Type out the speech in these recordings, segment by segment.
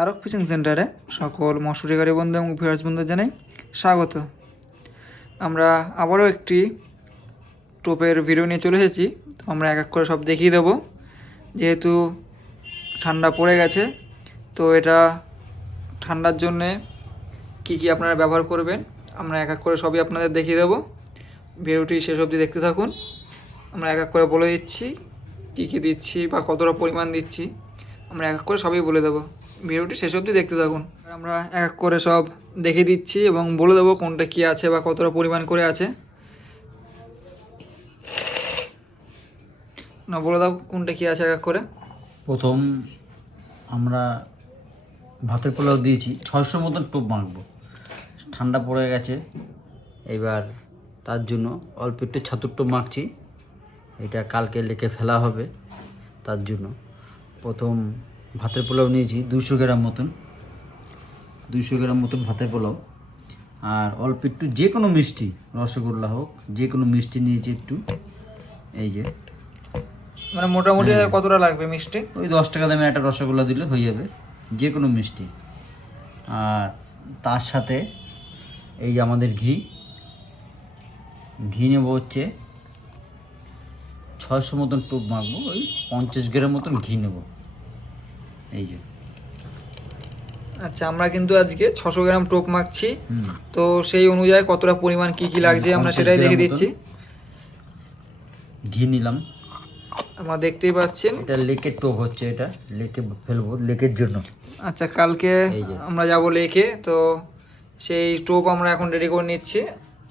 Tarak fishing সেন্টারে সকল মৎস্যকারী বন্ধু এবং ভিউয়ার্স বন্ধু জানাই স্বাগত। আমরা আবারও একটি টোপের ভিডিও নিয়ে চলে এসেছি। তো আমরা এক এক করে সব দেখিয়ে দেবো। যেহেতু ঠান্ডা পড়ে গেছে, তো এটা ঠান্ডার জন্যে কি কি আপনারা ব্যবহার করবেন, আমরা এক এক করে সবই আপনাদের দেখিয়ে দেবো। ভিডিওটি শেষ অবধি দেখতে থাকুন। আমরা এক এক করে বলে দিচ্ছি, কী কী দিচ্ছি বা কতটা পরিমাণ দিচ্ছি, আমরা এক এক করে সবই বলে দেবো। ভিডিওটি শেষ অবধি দেখতে থাকুন। আমরা এক এক করে সব দেখে দিচ্ছি এবং বলে দেবো কোনটা কী আছে বা কতটা পরিমাণ করে আছে। না, বলে দাও কোনটা কী আছে এক এক করে। প্রথম আমরা ভাতের পোলাও দিয়েছি, ছয়শো মতন টোপ মাখবো। ঠান্ডা পড়ে গেছে, এবার তার জন্য অল্প একটু ছাতুর টোপ মাখছি। এটা কালকে লেখে ফেলা হবে তার জন্য। প্রথম ভাতের পোলাও নিয়েছি দুশো গ্রাম মতন। দুশো গ্রাম মতন ভাতের পোলাও। আর অল্প একটু যে কোনো মিষ্টি রসগোল্লা হোক যে কোনো মিষ্টি নিয়েছি একটু। এই যে। মানে মোটামুটি কতটা লাগবে মিষ্টি? ওই দশ টাকা দামে একটা রসগোল্লা দিলে হয়ে যাবে যে কোনো মিষ্টি। আর তার সাথে এই যে আমাদের ঘি। ঘি নেব হচ্ছে ছয়শো মতন টোপ মাখবো ওই পঞ্চাশ গ্রাম মতন ঘি নেব। এই যে। আচ্ছা আমরা কিন্তু আজকে ছশো গ্রাম টোপ মাখছি। তো সেই অনুযায়ী কতটা পরিমাণ কি কি লাগছে আমরা সেটাই দেখে দিচ্ছি। ঘি নিলাম। আমরা দেখতেই পাচ্ছেন। এটা লেকের টোপ হচ্ছে এটা লেকে ফেলব লেকের জন্য। আচ্ছা কালকে আমরা যাব লেকে তো সেই টোপ আমরা এখন রেডি করে নিচ্ছি।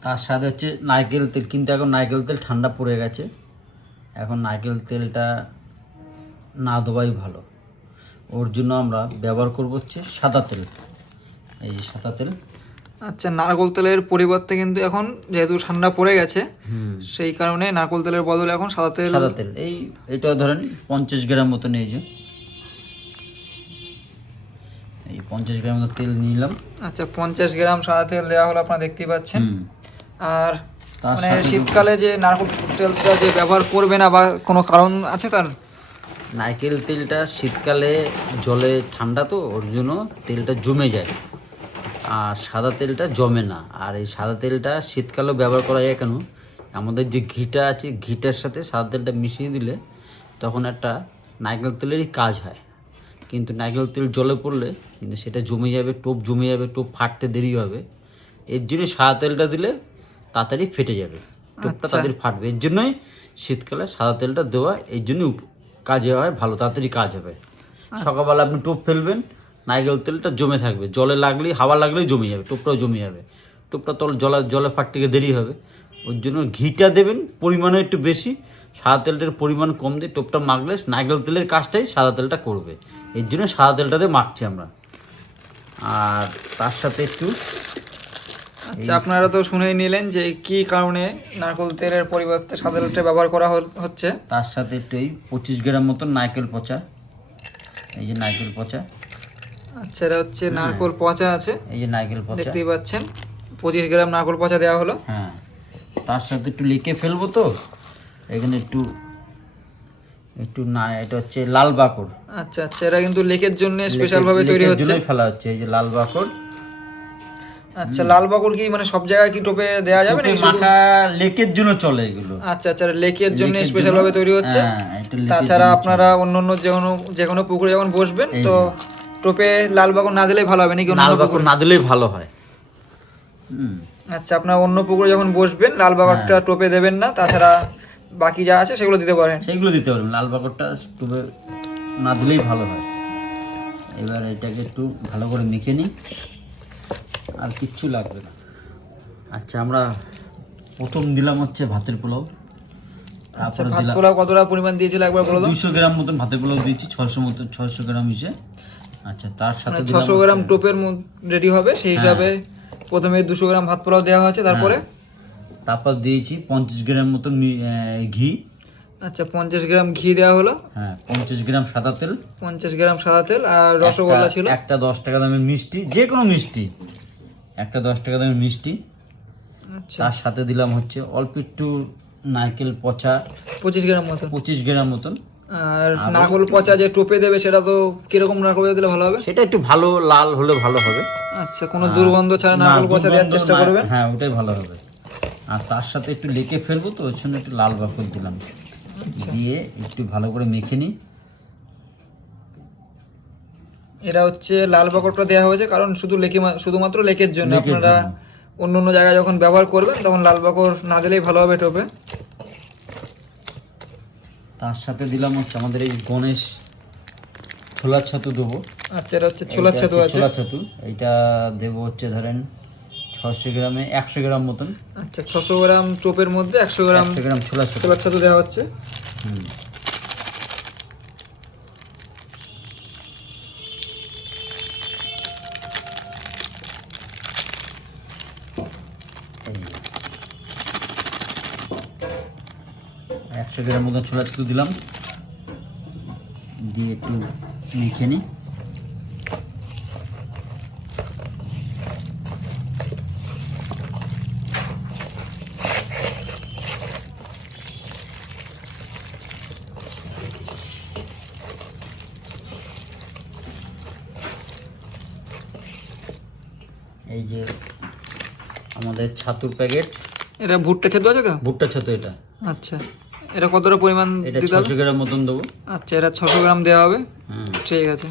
তার সাথে হচ্ছে নারকেল তেল কিন্তু এখন নারকেল তেল ঠান্ডা পড়ে গেছে। এখন নারকেল তেলটা না দেওয়াই ভালো। ওর জন্য আমরা ব্যবহার করব হচ্ছে সাদা তেল। এই যে সাদা তেল। আচ্ছা নারকোল তেলের পরিবর্তে কিন্তু এখন যেহেতু ঠান্ডা পড়ে গেছে সেই কারণে নারকোল তেলের বদলে এখন সাদা তেল সাদা তেল। এই এটাও ধরেন পঞ্চাশ গ্রাম মতন এই যে। এই পঞ্চাশ গ্রাম মতো তেল নিলাম। আচ্ছা পঞ্চাশ গ্রাম সাদা তেল দেওয়া হলো আপনারা দেখতেই পাচ্ছেন। আর মানে শীতকালে যে নারকোল তেলটা যে ব্যবহার করবে না বা কোনো কারণ আছে তার? নারকেল তেলটা শীতকালে জলে ঠান্ডা তো ওর জন্য তেলটা জমে যায়। আর সাদা তেলটা জমে না। আর এই সাদা তেলটা শীতকালেও ব্যবহার করা যায় কেন? আমাদের যে ঘিটা আছে ঘিটার সাথে সাদা তেলটা মিশিয়ে দিলে তখন একটা নারকেল তেলেরই কাজ হয়। কিন্তু নারকেল তেল জলে পড়লে কিন্তু সেটা জমে যাবে টোপ জমে যাবে টোপ ফাটতে দেরি হবে। এর জন্য সাদা তেলটা দিলে তাড়াতাড়ি ফেটে যাবে টোপটা আচ্ছা। তাড়াতাড়ি ফাটবে। এর জন্যই শীতকালে সাদা তেলটা দেওয়া এই জন্যই উপ- কাজে হয়, ভালো, তাড়াতাড়ি কাজ হবে। সকালবেলা আপনি টোপ ফেলবেন, নারকেল তেলটা জমে থাকবে। জলে লাগলেই, হাওয়া লাগলেই জমে যাবে, টোপটাও জমে যাবে। টোপটা তল, জলে জলে ফাটতে দেরি হবে। ওর জন্য ঘিটা দেবেন পরিমাণে একটু বেশি। সাদা তেলটার পরিমাণ কম দিয়ে টোপটা মাখলে নারকেল তেলের কাজটাই সাদা তেলটা করবে। এর জন্য সাদা তেলটা দিয়ে মাখছি আমরা। আর তার সাথে একটু আচ্ছা আপনারা তো শুনেই নিলেন যে কি কারণে নারকেল তেলের পরিবর্তে সাদা তেলটা ব্যবহার করা হচ্ছে। তার সাথে একটু এই পঁচিশ গ্রাম মতন নারকেল পচা। এই যে নারকেল পচা। আচ্ছা এটা হচ্ছে নারকেল পচা আছে। এই যে নারকেল পচা। দেখতেই পাচ্ছেন। পঁচিশ গ্রাম নারকেল পচা দেওয়া হলো। হ্যাঁ। তার সাথে একটু লেকে ফেলব তো। এখানে একটু একটু না এটা হচ্ছে লাল বাকড় আচ্ছা আচ্ছা এটা কিন্তু লেকের জন্য স্পেশাল ভাবে তৈরি হচ্ছে। ফেলা হচ্ছে। এই যে লাল বাকড় আচ্ছা লাল বাকুর কি মানে সব জায়গায় কি টোপে দেওয়া যাবে না মাখা লেকের জন্য চলে এগুলো। আচ্ছা আচ্ছা লেকের জন্য স্পেশাল ভাবে তৈরি হচ্ছে। হ্যাঁ, লেকের তাছাড়া আপনারা অন্য অন্য যে কোনো যে কোনো পুকুরে যখন বসবেন তো টোপে লাল বাকুর না দিলেই ভালো হবে নাকি লাল? বাকড় না দিলেই ভালো হয়। আচ্ছা আপনার অন্য পুকুরে যখন বসবেন লাল বাকুরটা হ্যাঁ। টোপে দেবেন না তাছাড়া বাকি যা আছে সেগুলো দিতে পারেন। সেইগুলো দিতে পারবেন লাল বাকড়টা টোপে না দিলেই ভালো হয়। এবার এটাকে একটু ভালো করে মেখে নিই। আর কিচ্ছু লাগবে না। আচ্ছা আমরা প্রথম দিলাম হচ্ছে ভাতের পোলাও। আচ্ছা তারপরে ভাত দিলাম পোলাও কতটা পরিমাণ দিয়েছিল একবার বলো দুইশো গ্রাম মতন ভাতের পোলাও দিয়েছি ছয়শো মতন ছয়শো গ্রাম হিসেবে আচ্ছা তার সাথে মানে দিলাম ছশো গ্রাম টোপের রেডি হবে সেই হিসাবে প্রথমে দুশো গ্রাম ভাত পোলাও দেওয়া হয়েছে তারপরে? হ্যাঁ। তারপর দিয়েছি পঞ্চাশ গ্রাম মতন ঘি। আচ্ছা পঞ্চাশ গ্রাম ঘি দেওয়া হলো। হ্যাঁ পঞ্চাশ গ্রাম সাদা তেল। পঞ্চাশ গ্রাম সাদা তেল আর রসগোল্লা ছিল। একটা দশ টাকা দামের মিষ্টি যে কোনো মিষ্টি। একটা দশ টাকা দামের মিষ্টি। আচ্ছা। তার সাথে দিলাম হচ্ছে অল্প একটু নারকেল পচা। পঁচিশ গ্রাম মতো পঁচিশ গ্রাম মতন। আর নাগল পচা যে টোপে দেবে সেটা তো কীরকম পচা দিলে ভালো হবে? সেটা একটু ভালো লাল হলে ভালো হবে। আচ্ছা কোনো দুর্গন্ধ ছাড়া না, নাগল পচা দেওয়ার চেষ্টা না, করবেন হ্যাঁ ওটাই ভালো হবে। আর তার সাথে একটু লেকে ফেলব তো ওই জন্য একটু লাল বাকর দিলাম। দিয়ে একটু ভালো করে মেখে নিই। এটা হচ্ছে লাল বাকরটা দেওয়া হয়েছে কারণ শুধু লেকে শুধুমাত্র লেকের জন্য আপনারা অন্য অন্য জায়গায় যখন ব্যবহার করবেন তখন লাল বাকর না দিলেই ভালো হবে টোপে। তার সাথে দিলাম হচ্ছে আমাদের এই গণেশ ছোলার ছাতু দেবো। আচ্ছা এটা হচ্ছে ছোলার ছাতু আছে। ছোলার ছাতু। এটা দেবো হচ্ছে ধরেন ছশো গ্রামে একশো গ্রাম মতন। আচ্ছা ছশো গ্রাম টোপের মধ্যে একশো গ্রাম গ্রাম ছোলার ছাতু ছোলার ছাতু দেওয়া হচ্ছে। হুম। একশো গ্রাম মতন ছোলা ছাতু দিলাম। দিয়ে একটু মেখে নিই এই যে আমাদের ছাতুর প্যাকেট। এটা ভুট্টা ছাতু আছে ভুট্টা ছাতু এটা। আচ্ছা। এটা কতটা পরিমাণ এটা ছশো গ্রাম মতন দেবো। আচ্ছা এটা ছশো গ্রাম দেওয়া হবে। হুম ঠিক আছে।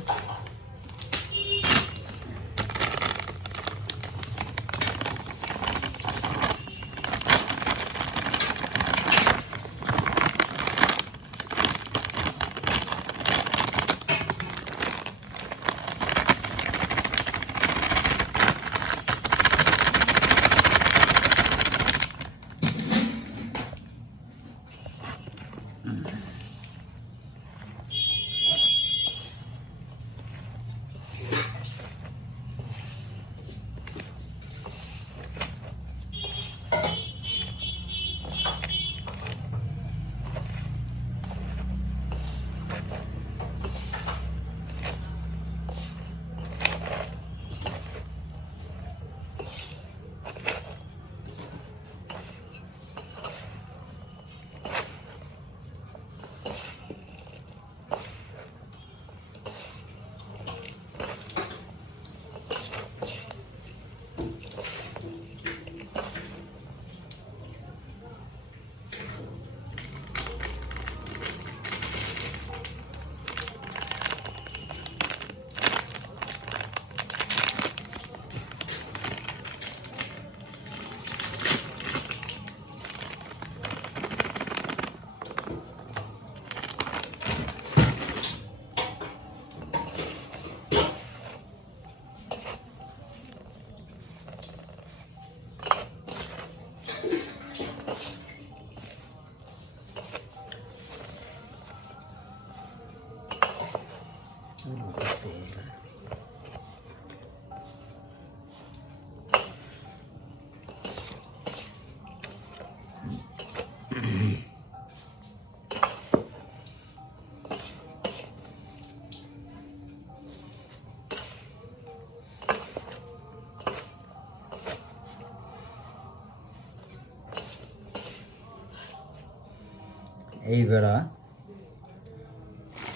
এই বেড়া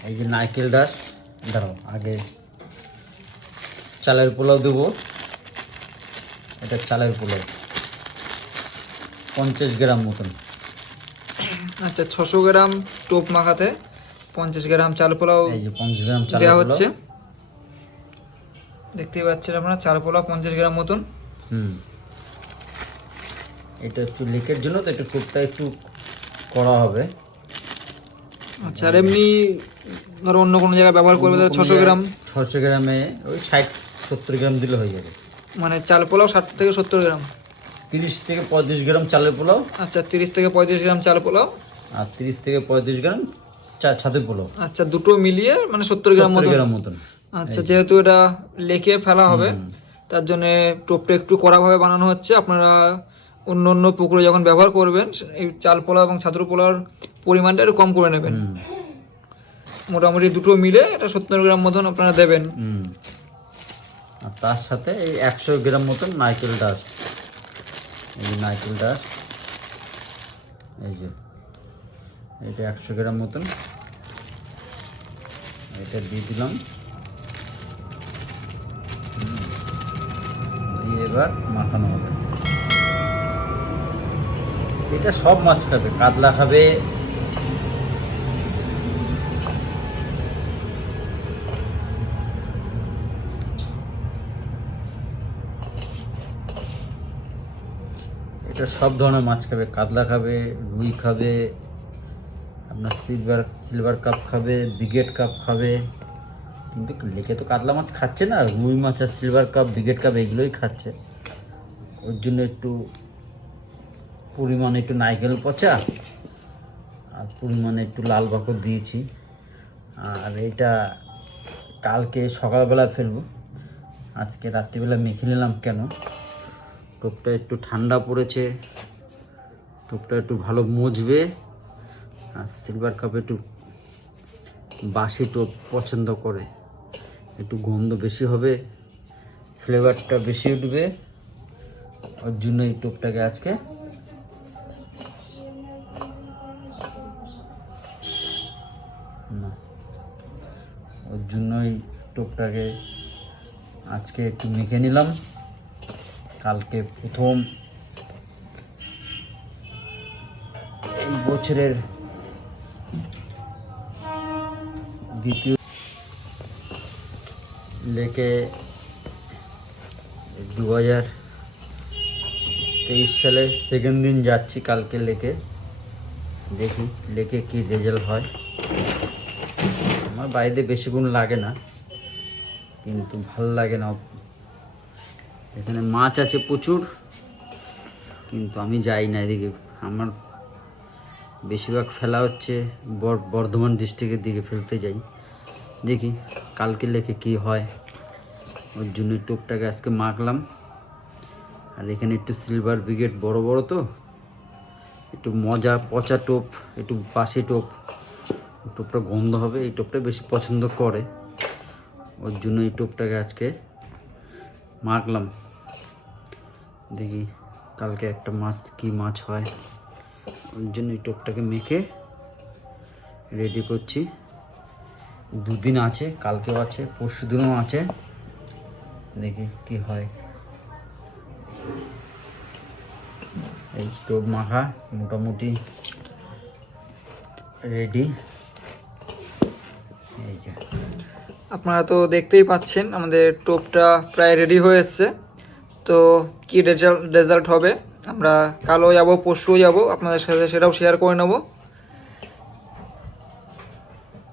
এই যে নারকেল দাস দাঁড়াও আগে চালের পোলাও দেবো। এটা চালের পোলাও পঞ্চাশ গ্রাম মতন। আচ্ছা ছশো গ্রাম টোপ মাখাতে পঞ্চাশ গ্রাম চাল পোলাও এই যে পঞ্চাশ গ্রাম চালের দেওয়া হচ্ছে। দেখতেই পাচ্ছেন আপনারা চাল পোলাও পঞ্চাশ গ্রাম মতন। হুম। এটা একটু লেকের জন্য তো একটু টুকটা একটু করা হবে। আচ্ছা আর এমনি ধরো অন্য কোনো জায়গায় ব্যবহার করবে তাহলে ছশো গ্রাম? ছশো গ্রামে ওই ষাট সত্তর গ্রাম দিলে হয়ে যাবে। মানে চাল পোলাও ষাট থেকে সত্তর গ্রাম? তিরিশ থেকে পঁয়ত্রিশ গ্রাম চালের পোলাও। আচ্ছা তিরিশ থেকে পঁয়ত্রিশ গ্রাম চাল পোলাও। আর তিরিশ থেকে পঁয়ত্রিশ গ্রাম চা ছাদের পোলাও। আচ্ছা দুটো মিলিয়ে মানে সত্তর গ্রাম মতো গ্রাম মতন। আচ্ছা যেহেতু এটা লেকে ফেলা হবে তার জন্য টোপটা একটু কড়াভাবে বানানো হচ্ছে। আপনারা অন্য অন্য পুকুরে যখন ব্যবহার করবেন এই চাল পোলা এবং ছাত্র পোলাওর পরিমাণটা একটু কম করে নেবেন। মোটামুটি দুটো মিলে এটা সত্তর গ্রাম মতন আপনারা দেবেন। আর তার সাথে এই একশো গ্রাম মতন নাইকেল ডাস্ট। এই যে নারকেল ডাস্ট। এই যে এটা একশো গ্রাম মতন। এটা দিয়ে দিলাম। দিয়ে এবার মাখানো হবে। এটা সব মাছ খাবে, কাতলা খাবে। এটা সব ধরনের মাছ খাবে, কাতলা খাবে, রুই খাবে, আপনার সিলভার সিলভার কাপ খাবে ব্রিগেড কাপ খাবে। কিন্তু লেকে তো কাতলা মাছ খাচ্ছে না, রুই মাছ আর সিলভার কাপ ব্রিগেড কাপ এগুলোই খাচ্ছে। ওর জন্য একটু পরিমাণে একটু নাইকেল পচা আর পরিমাণে একটু লাল বাকর দিয়েছি। আর এটা কালকে সকালবেলা ফেলব। আজকে রাত্রিবেলা মেখে নিলাম কেন? টোপটা একটু ঠান্ডা পড়েছে। টোপটা একটু ভালো মজবে। আর সিলভার কাপ একটু বাসি টোপ পছন্দ করে। একটু গন্ধ বেশি হবে ফ্লেভারটা বেশি উঠবে। ওর জন্য এই টোপটাকে আজকে টোপটাকে আজকে একটু মেখে নিলাম। কালকে প্রথম এই বছরের দ্বিতীয় লেকে দু হাজার তেইশ সালে সেকেন্ড দিন যাচ্ছি কালকে লেকে। দেখি লেকে কি রেজাল্ট হয়। আমার বাড়িতে বেশিক্ষণ লাগে না। কিন্তু ভালো লাগে না। এখানে মাছ আছে প্রচুর, কিন্তু আমি যাই না এদিকে। আমার বেশিরভাগ ফেলা হচ্ছে বর- বর্ধমান ডিস্ট্রিক্টের দিকে ফেলতে যাই। দেখি কালকে লেখে কি হয়। ওর জন্য টোপটাকে আজকে মাখলাম। আর এখানে একটু সিলভার ব্রিগেড বড় বড় তো। একটু মজা, পচা টোপ, একটু বাসি টোপ। টোপটা গন্ধ হবে, এই টোপটা বেশি পছন্দ করে। ওর জন্য এই টোপটাকে আজকে মাখলাম দেখি কালকে একটা মাছ, কি মাছ হয়। ওর জন্য এই টোপটাকে মেখে রেডি করছি। দুদিন আছে, কালকেও আছে, পরশু দিনও আছে। দেখি কি হয়। এই টোপ মাখা মোটামুটি রেডি আপনারা তো দেখতেই পাচ্ছেন, আমাদের টোপটা প্রায় রেডি হয়ে এসছে। তো কী রেজাল্ট রেজাল্ট হবে? আমরা কালও যাব, পরশুও যাব। আপনাদের সাথে সেটাও শেয়ার করে নেব।